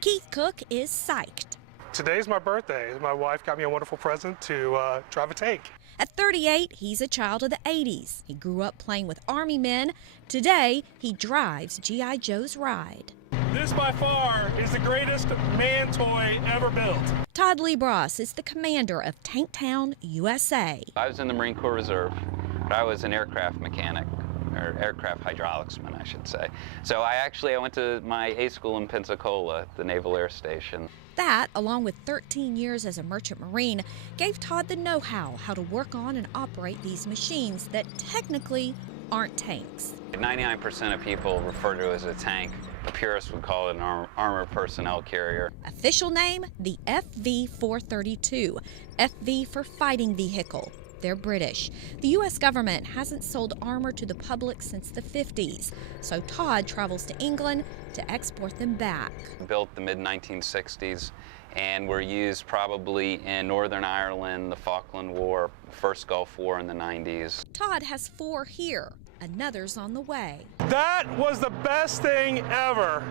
Keith Cook is psyched. Today's my birthday. My wife got me a wonderful present to drive a tank. At 38, he's a child of the 80s. He grew up playing with Army men. Today, he drives G.I. Joe's ride. This, by far, is the greatest man toy ever built. Todd Lebross is the commander of Tanktown, USA. I was in the Marine Corps Reserve, but I was an aircraft mechanic, or aircraft hydraulicsman, I should say. So I went to my A school in Pensacola, the Naval Air Station. That, along with 13 years as a merchant marine, gave Todd the know-how to work on and operate these machines that technically aren't tanks. 99% of people refer to it as a tank. A purist would call it an armored personnel carrier. Official name, the FV-432. FV for fighting vehicle. They're British. The U.S. government hasn't sold armor to the public since the 50s, so Todd travels to England to export them back. Built the mid-1960s and were used probably in Northern Ireland, the Falkland War, First Gulf War in the 90s. Todd has 4 here. Another's on the way. That was the best thing ever.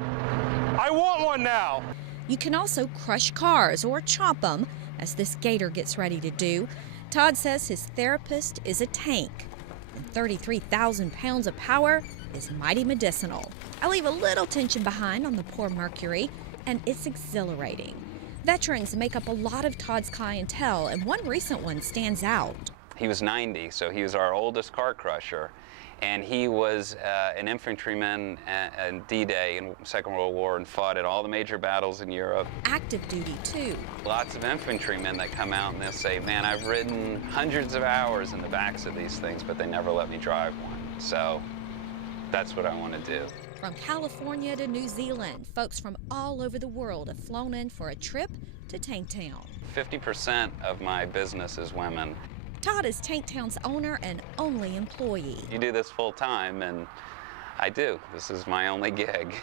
I want one now. You can also crush cars or chomp them, as this Gator gets ready to do. Todd says his therapist is a tank, and 33,000 pounds of power is mighty medicinal. I leave a little tension behind on the poor Mercury, and it's exhilarating. Veterans make up a lot of Todd's clientele, and one recent one stands out. He was 90, so he was our oldest car crusher. And he was an infantryman at D-Day in the Second World War and fought at all the major battles in Europe. Active duty, too. Lots of infantrymen that come out and they'll say, man, I've ridden hundreds of hours in the backs of these things, but they never let me drive one. So that's what I want to do. From California to New Zealand, folks from all over the world have flown in for a trip to Tanktown. 50% of my business is women. Todd is Tanktown's owner and only employee. You do this full time, and I do. This is my only gig.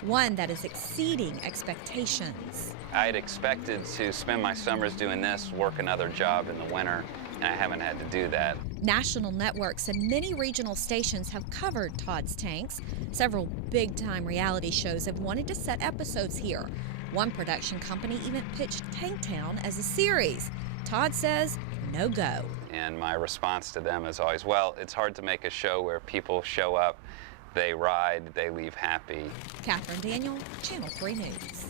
One that is exceeding expectations. I had expected to spend my summers doing this, work another job in the winter, and I haven't had to do that. National networks and many regional stations have covered Todd's tanks. Several big-time reality shows have wanted to set episodes here. One production company even pitched Tanktown as a series. Todd says, no go. And my response to them is always, well, it's hard to make a show where people show up, they ride, they leave happy. Kathryn Daniel, Channel 3 News.